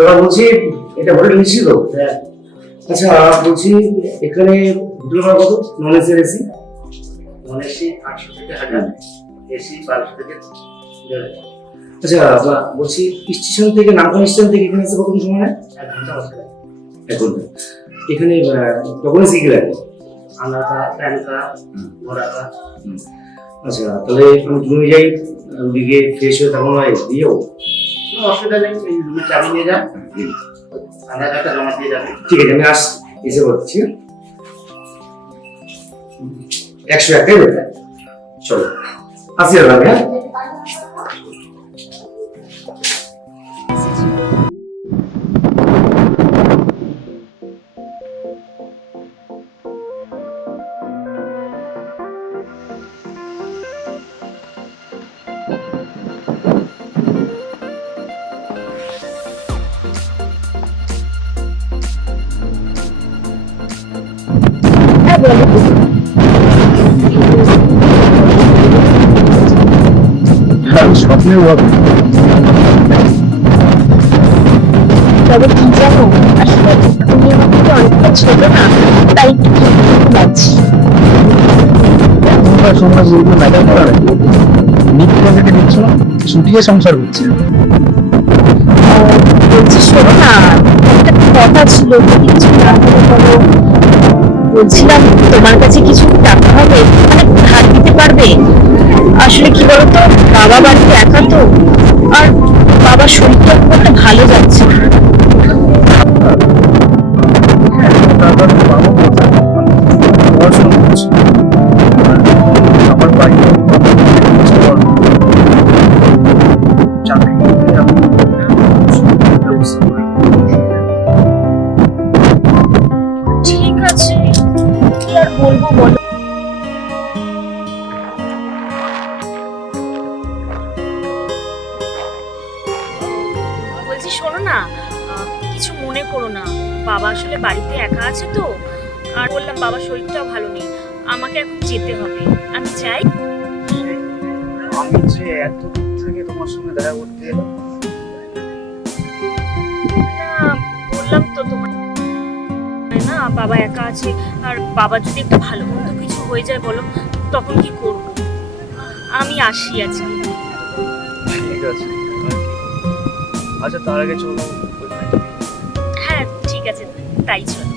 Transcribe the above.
দাদা বলছি, এটা হোটেল নিশ্চিত তো? আচ্ছা বলছি, এখানে হোটেল ভাড়া কত? Non AC AC? Non AC 800 থেকে 1000, এসি 1200 থেকে 1500। আচ্ছা বলছি, স্টেশন থেকে নামখানা স্টেশন থেকে এখানে আসতে কতক্ষণ সময় নেয়? 1 ঘন্টা বসে যায়। এখন এখানে ডকুমেন্টস কি কি লাগে? Aadhaar card, PAN card, voter card. আচ্ছা তাহলে আমি তুমি যাই ওদিকে ফ্রেশ হয়ে তখন দিয়েও। কোনো অসুবিধা নেই, এই রুমের চাবি নিয়ে যান, আধার কার্ডটা জমা দিয়ে যাবেন। ঠিক আছে, আমি এসে করছি। 101 তাই বলতে? চলো আসি দাদা আমি। হ্যাঁ স্বপ্নে হবে। তবে কি জানো, আসলে তুমি আমাকে অনেকটা ছোট না, তাই একটু কিরকম লাগছে। এখনকার সময় যেগুলো ম্যাটার করে, নিত্য থেকে নিচ্ছ না, ছুটিয়ে সংসার করছে। বলছি শোনো না, একটা কথা ছিল, যদি কিছু না হলে বলো। বলছিলাম তোমার কাছে কিছু টাকা হবে, মানে ধার দিতে পারবে? আসলে কি বলতো, বাবা বাড়িতে একা তো, আর বাবার শরীরটা খুব একটা ভালো যাচ্ছে না। তারপর বাবা কোথায়? পড়াশোনা করছে। আমার বাড়িতে চাকরি করতে আমি ব্যবস্থা করি। ঠিক আছে, কি আর বলবো বলো। বলছি শোনো না, কিছু মনে করো না, বাবা আসলে বাড়িতে একা আছে তো, আর বললাম বাবার শরীরটাও ভালো নেই, আমাকে এখন যেতে হবে, আমি যাই। আমি যে এত দূর থেকে তোমার সঙ্গে দেখা করতে এলাম, না, বললাম তো তোমার না, বাবা একা আছে, আর বাবা যদি একটু ভালো মন্দ কিছু হয়ে যায় বলো, তখন কি করব? আমি আসি আজকে। ঠিক আছে। আচ্ছা তার আগে চলো ওই বাড়িতে। হ্যাঁ ঠিক আছে, তাই চল।